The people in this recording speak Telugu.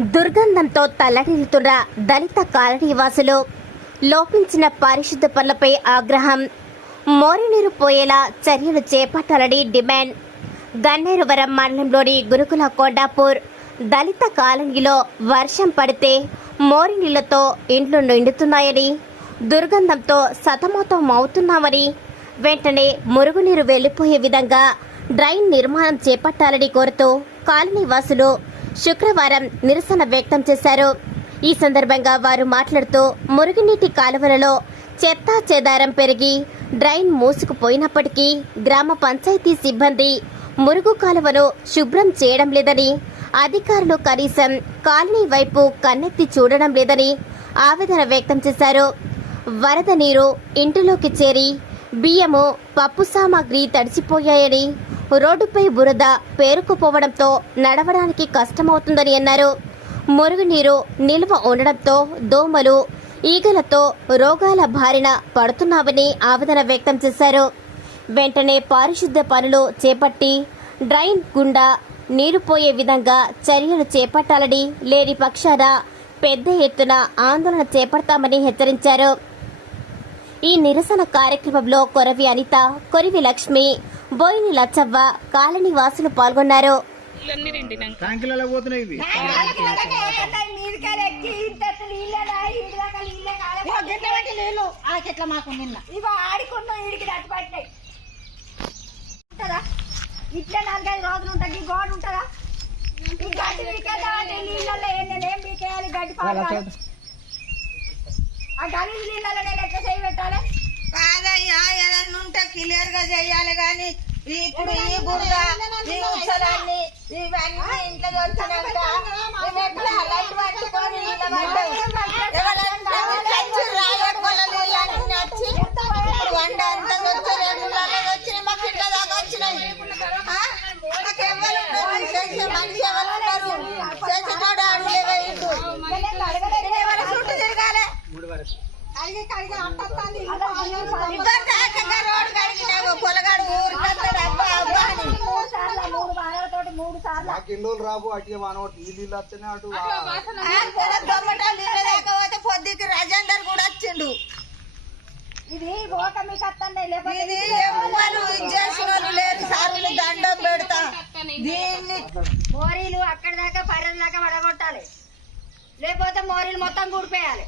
దుర్గంధంతో తల్లడిల్లుతున్న దళిత కాలనీవాసులు లోపించిన పారిశుద్ధ పనులపై ఆగ్రహం. మోరినీరు పోయేలా చర్యలు చేపట్టాలని డిమాండ్. గన్నేరువరం మండలంలోని గురుకుల కొండాపూర్ దళిత కాలనీలో వర్షం పడితే మోరి నీళ్ళతో ఇండ్లు నిండుతున్నాయని దుర్గంధంతో సతమతం అవుతున్నామని వెంటనే మురుగునీరు వెళ్ళిపోయే విధంగా డ్రైన్ నిర్మాణం చేపట్టాలని కోరుతూ కాలనీ వాసులు శుక్రవారం నిరసన వ్యక్తం చేశారు. ఈ సందర్భంగా వారు మాట్లాడుతూ మురుగునీటి కాలువలలో చెత్తా చెదారం పెరిగి డ్రైన్ మూసుకుపోయినప్పటికీ గ్రామ పంచాయతీ సిబ్బంది మురుగు కాలువను శుభ్రం చేయడం లేదని అధికారులు కనీసం కాలనీ వైపు కన్నెత్తి చూడడం లేదని ఆవేదన వ్యక్తం చేశారు. వరద నీరు ఇంటిలోకి చేరి బియ్యము పప్పు సామాగ్రి తడిచిపోయాయని రోడ్డుపై బురద పేరుకుపోవడంతో నడవడానికి కష్టమవుతుందని అన్నారు. మురుగునీరు నిల్వ ఉండడంతో దోమలు ఈగలతో రోగాల బారిన పడుతున్నామని ఆవేదన వ్యక్తం చేశారు. వెంటనే పారిశుద్ధ పనులు చేపట్టి డ్రైన్ గుండా నీరు పోయే విధంగా చర్యలు చేపట్టాలని లేని పక్షాన పెద్ద ఎత్తున ఆందోళన చేపడతామని హెచ్చరించారు. ఈ నిరసన కార్యక్రమంలో కొరవి అనిత కొరివి లక్ష్మి బోయిని లచ్చవ్వ కాలనీ వాసులు పాల్గొన్నారు. ఇట్లా నాలుగైదు రోజులు ఉంటుంది ఈ గోడ ఉంటుందా ఈ గడ్డి నీళ్ళల్లో పాడాలి ఆ గలీజ్ నీళ్ళలో నేను ఎట్లా చేయి పెట్టాలి? కాదయ్యా ఏదన్నా ఉంటే క్లియర్గా చెయ్యాలి గాని ఈ ఇప్పుడు ఈ బుర్ర ఈ ఉచ్చలన్నీ ఇవన్నీ ఇంట్లో ఇవి ఎట్లా లైట్ పట్టుకొని వచ్చి వంట అంతా వచ్చి రేపులలో వచ్చి మాకు ఇంట్లో దాకా వచ్చినాయి? మాకు ఎవరు? చేసే మనిషి ఎవరు ఉన్నారు? చేసినోడు చుట్టూ తిరగాలి? మూడు సార్లు మూడు సార్లు ఇల్లు రాబు? అటు మనోటి ఈ నీళ్ళు వస్తేనే అటు పొద్దుకి రాజేందర్ కూడా వచ్చిండు ఇది రోక మీకు వస్తుంది ఇది ఎవ్వరు ఇది చేసిన వాళ్ళు సార్లు దండం పెడతా దీన్ని మోరీలు అక్కడి దాకా పర్రెల దాకా పడగొట్టాలి. లేకపోతే మోరీలు మొత్తం కూడిపోయాలి.